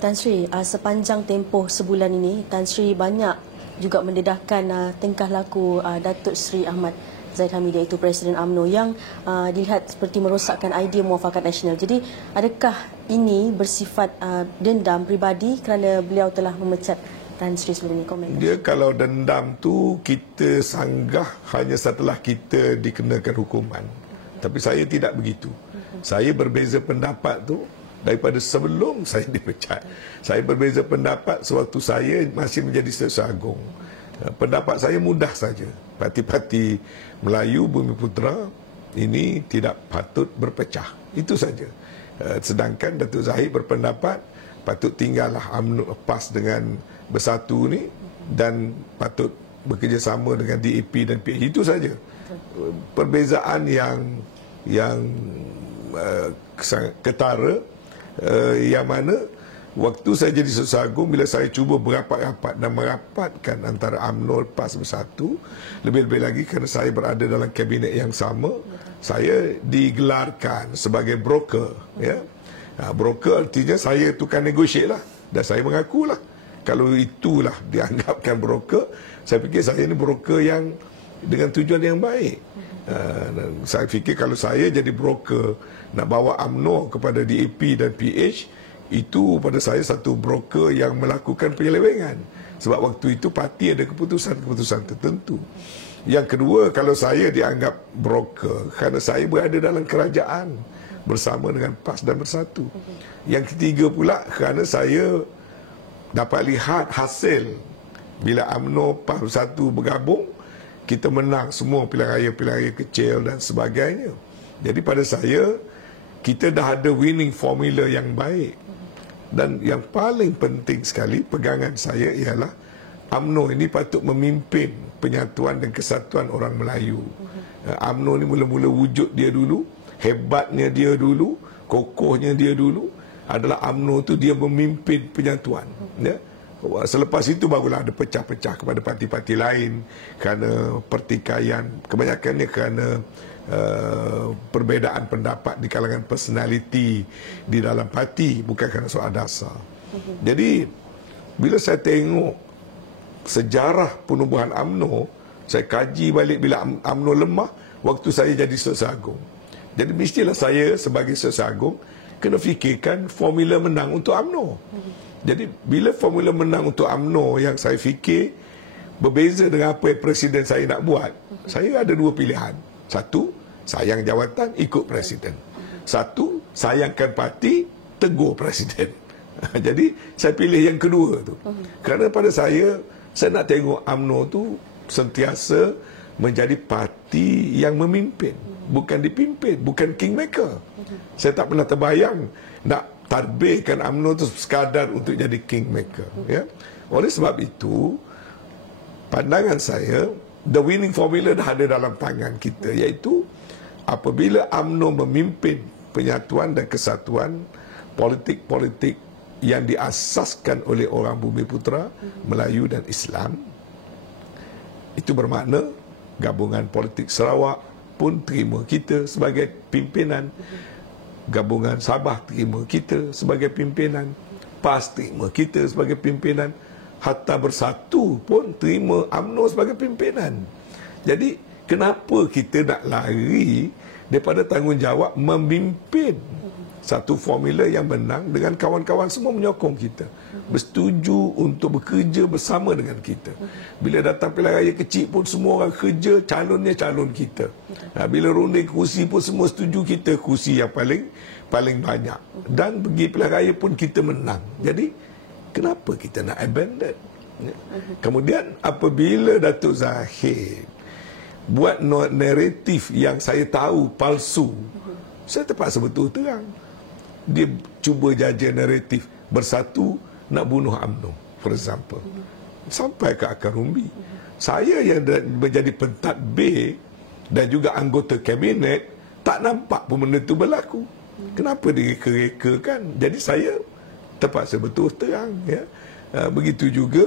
Tan Sri, sepanjang tempoh sebulan ini, Tan Sri banyak juga mendedahkan tingkah laku Datuk Seri Ahmad Zahid Hamidi, iaitu Presiden UMNO, yang dilihat seperti merosakkan idea muafakat nasional. Jadi, adakah ini bersifat dendam peribadi kerana beliau telah memecat Tan Sri sebelum ini? Komen. Dia kalau dendam tu kita sanggah hanya setelah kita dikenakan hukuman. Tapi saya tidak begitu. Saya berbeza pendapat tu daripada sebelum saya dipecat. Saya berbeza pendapat sewaktu saya masih menjadi Setiausaha Agung. Pendapat saya mudah saja. Parti-parti Melayu Bumiputera ini tidak patut berpecah. Itu saja. Sedangkan Datuk Zahid berpendapat patut tinggallah UMNO PAS dengan bersatu ni dan patut bekerjasama dengan DAP dan PH. Itu saja. Perbezaan yang ketara, yang mana waktu saya jadi Setiausaha Agung, bila saya cuba berapat-rapat dan merapatkan antara UMNO PAS bersatu, lebih-lebih lagi kerana saya berada dalam kabinet yang sama, saya digelarkan sebagai broker. Ya. Broker artinya saya tukar negotiate lah, dan saya mengakulah kalau itulah dianggapkan broker, saya fikir saya ini broker yang dengan tujuan yang baik. Saya fikir kalau saya jadi broker nak bawa UMNO kepada DAP dan PH, itu pada saya satu broker yang melakukan penyelewengan. Sebab waktu itu parti ada keputusan-keputusan tertentu. Yang kedua, kalau saya dianggap broker kerana saya berada dalam kerajaan bersama dengan PAS dan Bersatu. Yang ketiga pula, kerana saya dapat lihat hasil bila UMNO PAS Bersatu bergabung, kita menang semua pilihan raya kecil dan sebagainya. Jadi pada saya, kita dah ada winning formula yang baik. Dan yang paling penting sekali, pegangan saya ialah UMNO ini patut memimpin penyatuan dan kesatuan orang Melayu. UMNO ini mula-mula wujud dia dulu, hebatnya dia dulu, kokohnya dia dulu, adalah UMNO tu dia memimpin penyatuan. Ya? Selepas itu barulah ada pecah-pecah kepada parti-parti lain kerana pertikaian, kebanyakannya kerana perbezaan pendapat di kalangan personality di dalam parti, bukan kerana soal dasar. Jadi bila saya tengok sejarah penubuhan UMNO, saya kaji balik bila UMNO lemah waktu saya jadi Setiausaha Agung. Jadi mestilah saya sebagai Setiausaha Agung kena fikirkan formula menang untuk UMNO. Jadi bila formula menang untuk UMNO yang saya fikir berbeza dengan apa yang Presiden saya nak buat, saya ada dua pilihan. Satu, sayang jawatan, ikut Presiden. Satu, sayangkan parti, tegur Presiden. Jadi saya pilih yang kedua tu. Kerana pada saya nak tengok UMNO tu sentiasa menjadi parti yang memimpin, bukan dipimpin, bukan kingmaker. Saya tak pernah terbayang nak tarbihkan UMNO itu sekadar untuk jadi kingmaker. Ya? Oleh sebab itu, pandangan saya, the winning formula dah ada dalam tangan kita, iaitu apabila UMNO memimpin penyatuan dan kesatuan politik-politik yang diasaskan oleh orang Bumiputera, Melayu dan Islam, itu bermakna gabungan politik Sarawak pun terima kita sebagai pimpinan, gabungan Sabah terima kita sebagai pimpinan, PAS terima kita sebagai pimpinan, hatta Bersatu pun terima UMNO sebagai pimpinan. Jadi kenapa kita nak lari daripada tanggungjawab memimpin satu formula yang menang dengan kawan-kawan semua menyokong kita, bersetuju untuk bekerja bersama dengan kita. Bila datang pilihan raya kecil pun semua orang kerja, calonnya calon kita. Bila runding kursi pun semua setuju kita kursi yang paling banyak. Dan pergi pilihan raya pun kita menang. Jadi kenapa kita nak abandon? Kemudian apabila Datuk Zahid buat naratif yang saya tahu palsu, saya terpaksa betul terang. Dia cuba jaja naratif Bersatu nak bunuh UMNO, for example. Sampai ke akar umbi. Saya yang menjadi pentadbir dan juga anggota kabinet tak nampak pun benda itu berlaku. Kenapa direka-rekakan? Jadi saya terpaksa betul terang. Ya. Begitu juga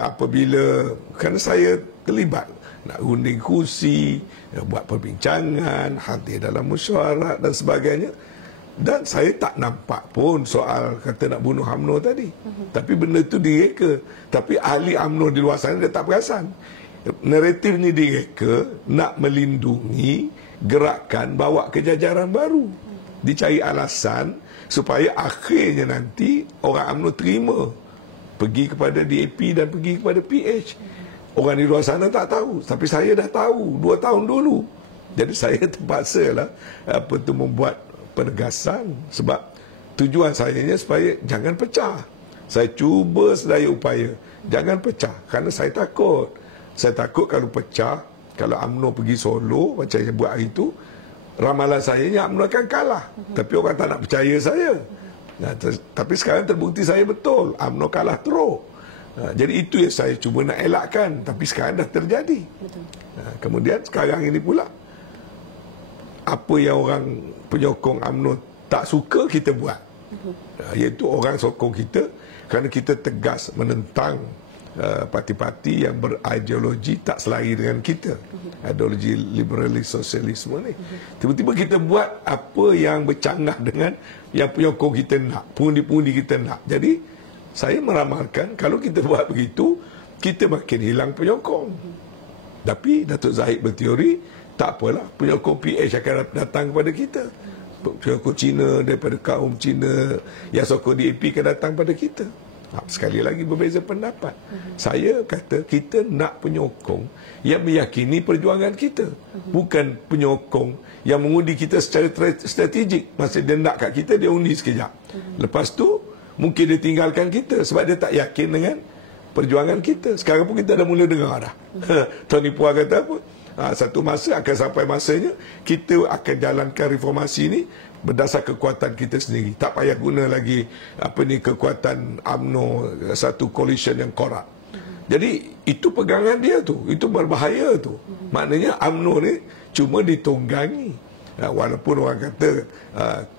apabila, kerana saya terlibat nak runding kursi, buat perbincangan, hadir dalam mesyuarat dan sebagainya. Dan saya tak nampak pun soal kata nak bunuh UMNO tadi. Tapi benda itu direka. Tapi ahli UMNO di luar sana dia tak perasan. Naratif ni direka nak melindungi gerakan bawa ke jajaran baru. Dicari alasan supaya akhirnya nanti orang UMNO terima pergi kepada DAP dan pergi kepada PH. Orang di luar sana tak tahu. Tapi saya dah tahu 2 tahun dulu. Jadi saya terpaksa lah membuat penegasan sebab tujuan saya supaya jangan pecah. Saya cuba sedaya upaya jangan pecah kerana saya takut. Saya takut kalau pecah, kalau UMNO pergi Solo macam yang buat hari itu, ramalan saya UMNO akan kalah. Tapi orang tak nak percaya saya. Tapi sekarang terbukti saya betul. UMNO kalah teruk. Jadi itu yang saya cuba nak elakkan. Tapi sekarang dah terjadi. Kemudian sekarang ini pula, apa yang orang penyokong UMNO tak suka kita buat. Iaitu orang sokong kita kerana kita tegas menentang parti-parti yang berideologi tak selari dengan kita. Ideologi liberalis sosialisme ni. Tiba-tiba kita buat apa yang bercanggah dengan yang penyokong kita nak, pundi-pundi kita nak. Jadi saya meramalkan kalau kita buat begitu, kita makin hilang penyokong. Tapi Datuk Zahid berteori, tak apalah, penyokong PH akan datang kepada kita. Penyokong Cina daripada kaum Cina yang sokong DAP akan datang pada kita. Sekali lagi berbeza pendapat. Saya kata kita nak penyokong yang meyakini perjuangan kita. Bukan penyokong yang mengundi kita secara strategik. Masa dia nak kat kita, dia undi sekejap. Lepas tu, mungkin dia tinggalkan kita sebab dia tak yakin dengan perjuangan kita. Sekarang pun kita dah mula dengar dah. Tony Puan kata apa? Satu masa akan sampai masanya kita akan jalankan reformasi ini berdasar kekuatan kita sendiri. Tak payah guna lagi kekuatan UMNO, satu coalition yang korup. Jadi itu pegangan dia tu, itu berbahaya tu. Maknanya UMNO ni cuma ditunggangi. Walaupun orang kata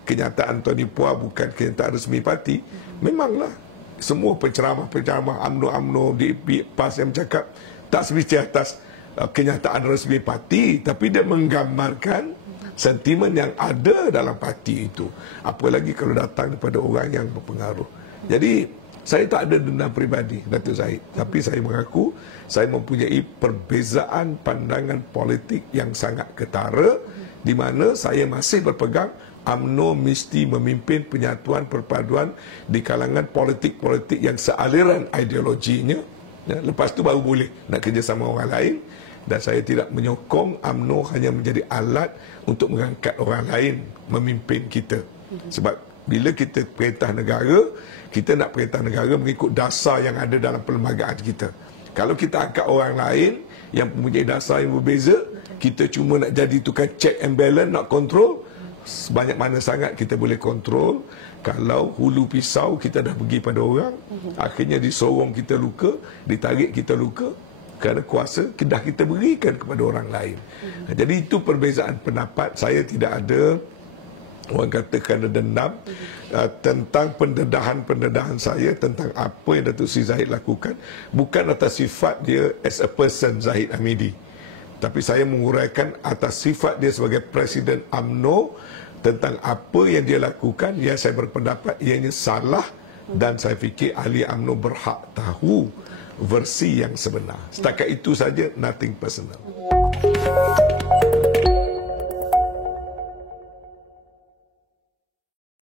kenyataan Tony Puan bukan kenyataan resmi parti, memanglah semua penceramah-penceramah UMNO di PAS yang bercakap tak semesti atas kenyataan resmi parti, tapi dia menggambarkan sentimen yang ada dalam parti itu. Apalagi kalau datang daripada orang yang berpengaruh. Jadi saya tak ada dendam peribadi, Datuk Zahid. Tapi saya mengaku saya mempunyai perbezaan pandangan politik yang sangat ketara, di mana saya masih berpegang UMNO mesti memimpin penyatuan perpaduan di kalangan politik-politik yang sealiran ideologinya. Lepas tu baru boleh nak kerjasama orang lain. Dan saya tidak menyokong UMNO hanya menjadi alat untuk mengangkat orang lain memimpin kita. Sebab bila kita perintah negara, kita nak perintah negara mengikut dasar yang ada dalam perlembagaan kita. Kalau kita angkat orang lain yang mempunyai dasar yang berbeza, kita cuma nak jadi tukang check and balance, nak kontrol, sebanyak mana sangat kita boleh kontrol. Kalau hulu pisau kita dah pergi pada orang, akhirnya disorong kita luka, ditarik kita luka, kerana kuasa dah kita berikan kepada orang lain. Jadi itu perbezaan pendapat. Saya tidak ada orang kata kerana dendam tentang pendedahan-pendedahan saya tentang apa yang Datuk Seri Zahid lakukan. Bukan atas sifat dia as a person Zahid Hamidi, tapi saya menguraikan atas sifat dia sebagai Presiden UMNO tentang apa yang dia lakukan. Yang saya berpendapat ianya salah dan saya fikir ahli UMNO berhak tahu versi yang sebenar. Setakat itu saja, nothing personal.